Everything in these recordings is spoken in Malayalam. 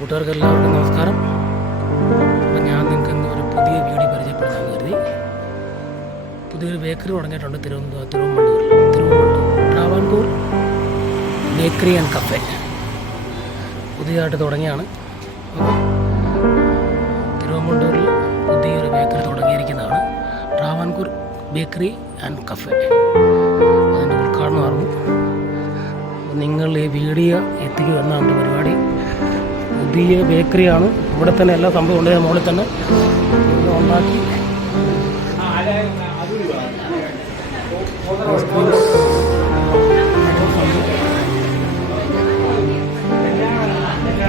കൂട്ടുകാർക്ക് എല്ലാവർക്കും നമസ്കാരം. അപ്പം ഞാൻ നിങ്ങൾക്ക് ഇന്ന് ഒരു പുതിയ വീഡിയോ പരിചയപ്പെടുത്താൻ കരുതി. പുതിയൊരു ബേക്കറി തുടങ്ങിയിട്ടുണ്ട് തിരുവനന്തപുരത്തിൽ ട്രാവാൻകൂർ ബേക്കറി ആൻഡ് കഫേ പുതിയതായിട്ട് തുടങ്ങിയാണ്. അപ്പോൾ തിരുവനന്തപുരത്തിൽ പുതിയൊരു ബേക്കറി തുടങ്ങിയിരിക്കുന്നതാണ് ട്രാവാൻകൂർ ബേക്കറി ആൻഡ് കഫേ. അതിൻ്റെ ഉദ്ഘാടനമായിരുന്നു. നിങ്ങൾ ഈ വീഡിയോ എത്തിക്കുക എന്നാണ് പരിപാടി. പുതിയ ബേക്കറിയാണ്. ഇവിടെ തന്നെ എല്ലാ സംഭവം ഉണ്ട്. മുകളിൽ തന്നെ ഉണ്ടാക്കി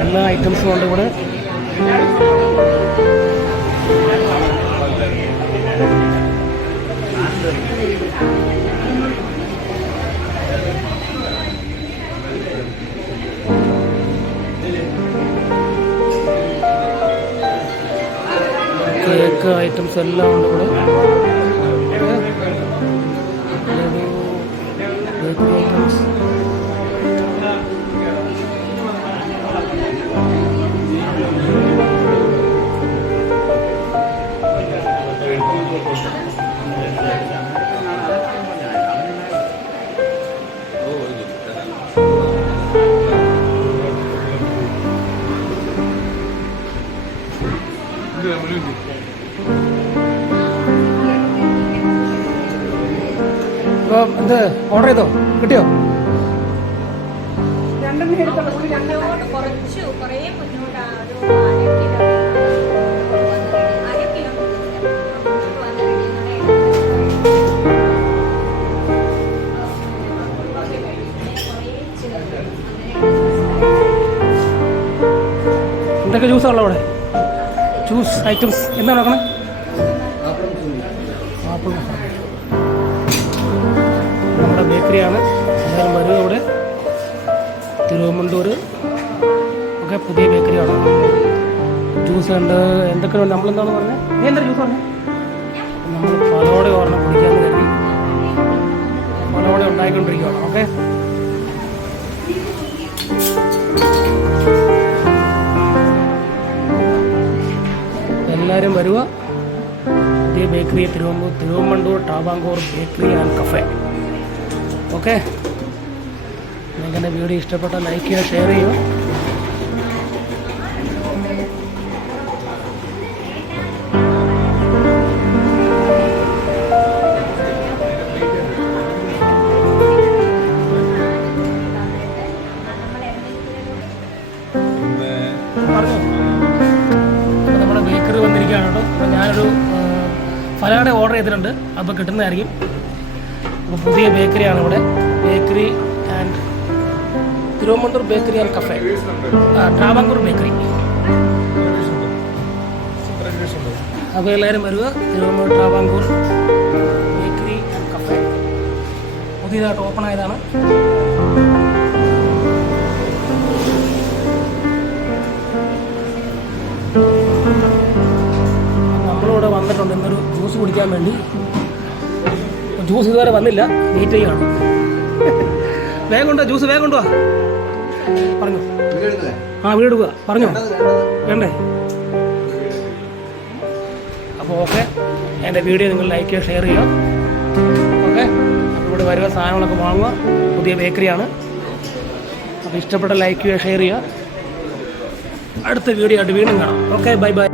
എല്ലാ ഐറ്റംസും ഉണ്ട് ഇവിടെ. കേക്ക് ഐറ്റംസ് എല്ലാം ഉണ്ട് ഇവിടെ. ബേക്കറി ഐറ്റംസ് എന്ത് ഓർഡർ ചെയ്തോ? കിട്ടിയോ? എന്തൊക്കെ ജ്യൂസാണല്ലോ അവിടെ? ജ്യൂസ് ഐറ്റംസ് എന്താണ് നോക്കണേ? ആപ്പിൾ നമ്മുടെ ബേക്കറിയാണ്. എല്ലാവരും വരും. ഇവിടെ തിരുവനന്തപുരം ഒക്കെ പുതിയ ബേക്കറിയാണ്. ജ്യൂസ് ഉണ്ട്. എന്തൊക്കെ നമ്മളെന്താണ് പറഞ്ഞത്? എന്താ ജ്യൂസ് പറഞ്ഞത്? നമ്മൾ ഫലോടെ ഓർണം കുടിക്കാമെന്ന് കരുതി ഫലോടെ ഉണ്ടായിക്കൊണ്ടിരിക്കുകയാണ്. ഓക്കെ, എല്ലാവരും വരിക. പുതിയ bakery Thiruvananthapuram Travancore bakery and cafe. Okay, നിങ്ങൾക്ക് എൻ്റെ വീഡിയോ ഇഷ്ടപ്പെട്ടാൽ ലൈക്ക് ചെയ്യുക, ഷെയർ ചെയ്യുക. നമ്മുടെ ബേക്കറി വന്നിരിക്കുകയാണ് കേട്ടോ. അപ്പോൾ ഞാനൊരു ഫലാടെ ഓർഡർ ചെയ്തിട്ടുണ്ട്. അപ്പോൾ കിട്ടുന്നതായിരിക്കും. അപ്പോൾ പുതിയ ബേക്കറിയാണ് ഇവിടെ. Bakery and Thiruvananthapuram bakery and cafe, Travancore bakery. അപ്പോൾ എല്ലാവരും വരിക. Thiruvananthapuram Travancore bakery and cafe പുതിയതായിട്ട് ഓപ്പൺ ആയതാണ്. നമ്മളിവിടെ വന്നിട്ടുണ്ട് ഇന്നൊരു ജ്യൂസ് കുടിക്കാൻ വേണ്ടി. ജ്യൂസ് ഇതുവരെ വന്നില്ല, വെയിറ്റ് ചെയ്യുകയാണ്. വേഗം കൊണ്ടുവാ ജ്യൂസ്, വേഗം കൊണ്ടുവാ. പറഞ്ഞു വീടെടുക്കുക. പറഞ്ഞോ വേണ്ടേ? അപ്പോൾ ഓക്കെ, എൻ്റെ വീഡിയോ നിങ്ങൾ ലൈക്ക് ചെയ്യുക, ഷെയർ ചെയ്യുക. ഓക്കെ, അപ്പോൾ ഇവിടെ വരുക, സാധനങ്ങളൊക്കെ വാങ്ങുക. പുതിയ ബേക്കറിയാണ്. അപ്പോൾ ഇഷ്ടപ്പെട്ട ലൈക്ക് ചെയ്യുക, ഷെയർ ചെയ്യുക. അടുത്ത വീഡിയോ ആയിട്ട് വീണ്ടും കാണാം. Okay, bye bye.